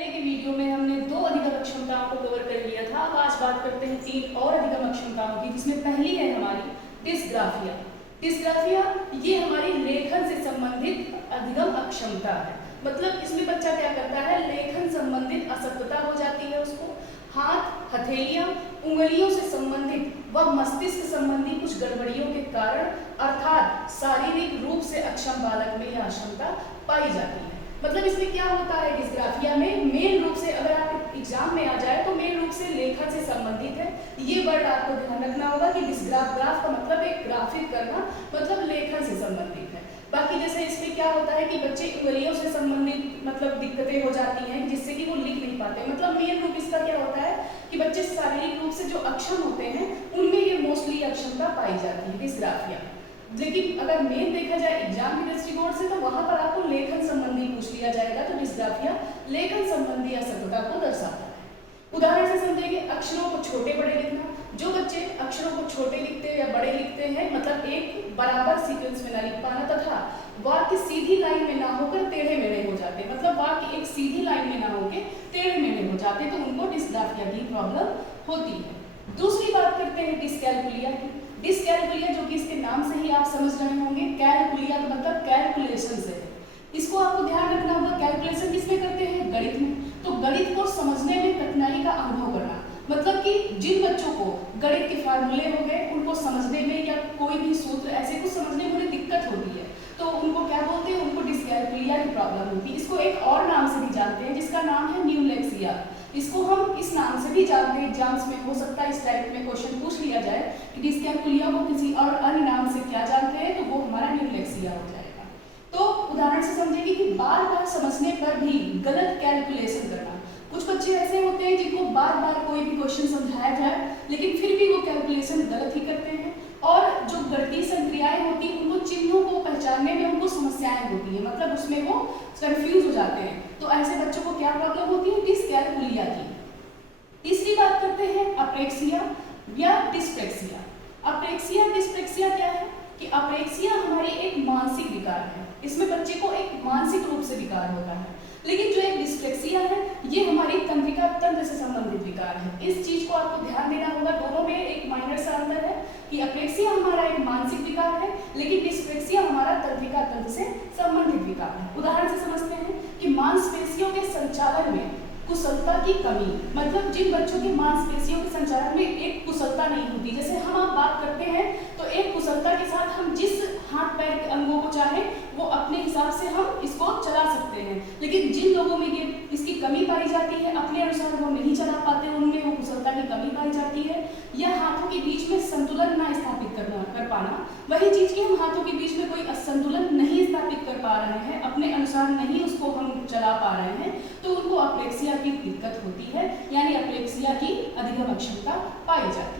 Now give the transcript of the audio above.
पहले की वीडियो में हमने 2 अधिगम अक्षमताओं को कवर कर लिया था। अब आज बात करते हैं 3 और अधिगम अक्षमताओं की, जिसमें पहली है हमारी डिस्ग्राफिया। डिस्ग्राफिया ये हमारी लेखन से संबंधित अधिगम अक्षमता है। मतलब इसमें बच्चा क्या करता है, लेखन संबंधित अशक्तता हो जाती है उसको। हाथ, हथेलियां, उंगलियों से संबंधित व मस्तिष्क संबंधी कुछ गड़बड़ियों के कारण अर्थात शारीरिक रूप से अक्षम बालक में यह अक्षमता पाई जाती है। मतलब इसमें क्या होता है, डिस्ग्राफिया में मेन रूप से अगर आप एग्जाम में आ जाए तो मेन रूप से लेखन से संबंधित है। ये वर्ड आपको ध्यान रखना होगा कि डिस्ग्राफ, ग्राफ का मतलब एक ग्राफिक करना, मतलब लेखन से संबंधित है। बाकी जैसे इसमें क्या होता है कि बच्चे उंगलियों से संबंधित मतलब दिक्कतें हो जाती हैं जिससे कि वो लिख नहीं पाते। मतलब मेन रूप इसका क्या होता है कि बच्चे शारीरिक रूप से जो अक्षम होते हैं उनमें ये मोस्टली अक्षमता पाई जाती है डिस्ग्राफिया। लेकिन अगर मेन देखा जाए एग्जाम के दृष्टिकोण से तो वहां पर आपको लेखन संबंधी पूछ लिया जाएगा, तो डिस्ग्राफिया लेखन संबंधी अशक्तता को दर्शाता है। उदाहरण से समझेंगे, अक्षरों को छोटे बड़े लिखना। जो बच्चे अक्षरों को छोटे लिखते हैं या बड़े लिखते हैं, मतलब एक बराबर सीक्वेंस में ना लिख पाना, तथा वाक्य सीधी लाइन में ना होकर टेढ़े मेढ़े हो जाते, मतलब वाक्य एक सीधी लाइन में ना होकर टेढ़े मेढ़े हो जाते, तो उनको डिस्ग्राफिया की प्रॉब्लम होती है। दूसरी बात करते हैं डिस्कैलकुलिया की। डिस्कैलकुलिया जो कि इसके नाम से ही आप समझ रहे होंगे, कैलकुलिया का मतलब कैलकुलेशन से है। इसको आपको ध्यान रखना होगा, कैलकुलेशन किसमें करते हैं, गणित में। तो गणित को समझने में कठिनाई का अनुभव करना, मतलब कि जिन बच्चों को गणित के फार्मूले हो गए उनको समझने में या कोई भी सूत्र ऐसे कुछ समझने में उन्हें दिक्कत होती है, तो उनको क्या बोलते हैं, उनको डिस्कैलकुलिया की प्रॉब्लम होती है। इसको एक और नाम से भी जानते हैं जिसका नाम है न्यूलेक्सिया। इसको हम इस नाम से भी जानते हैं, एग्जाम्स में हो सकता है इस टाइप में क्वेश्चन पूछ लिया जाए कि डिस्कैलकुलिया को किसी और अन्य नाम से क्या जानते हैं, तो वो हमारा न्यूलेक्सिया हो जाएगा। तो उदाहरण से समझेंगे कि बार बार समझने पर भी गलत कैलकुलेशन करना। कुछ बच्चे ऐसे होते हैं जिनको बार बार कोई भी क्वेश्चन समझाया जाए लेकिन फिर भी वो कैलकुलेशन गलत ही करते हैं, और जो गणितीय संक्रियाएं होती हैं उनको चिन्हों को पहचानने में उनको समस्याएं होती है, मतलब उसमें वो कंफ्यूज हो जाते हैं। तो ऐसे बच्चों को क्या प्रॉब्लम होती है, डिस्कैलकुलिया की। तीसरी बात करते हैं अप्रेक्सिया या डिस्प्रेक्सिया। अप्रेक्सिया डिस्प्रेक्सिया क्या है कि अप्रेक्सिया हमारी एक मानसिक विकार है। इसमें बच्चे को एक मानसिक रूप से विकार होता है, लेकिन जो एक डिस्प्रेक्सिया है ये हमारी तंत्रिका तंत्र से संबंधित विकार है। इस चीज को आपको ध्यान देना होगा, दोनों में एक माइनर सा अंतर है कि अप्रेक्सिया हमारा एक मानसिक विकार है लेकिन डिस्प्रेक्सिया हमारा तंत्रिका तंत्र से संबंधित विकार है। उदाहरण से समझते हैं कि मांसपेशियों के संचालन में कुशलता की कमी, मतलब जिन बच्चों के मांसपेशियों के संचालन में एक कुशलता नहीं होती, जैसे हम आप बात करते हैं तो एक कुशलता के साथ हम जिस हाथ पैर के अंगों को चाहे वो अपने हिसाब से हम इसको चला सकते हैं, लेकिन जिन लोगों में ये इसकी कमी पाई जाती है, अपने अनुसार वो नहीं चला पाते, उनमें वो कुशलता की कमी पाई जाती है, या हाथों के बीच में संतुलन ना स्थापित कर पाना। वही चीज की हम हाथों के बीच में कोई असंतुलन नहीं स्थापित कर पा रहे हैं, अपने अनुसार नहीं उसको हम चला पा रहे हैं, तो उनको अप्रेक्सिया की दिक्कत होती है, यानी अप्रेक्सिया की अधिगम अक्षमता पाई जाती है।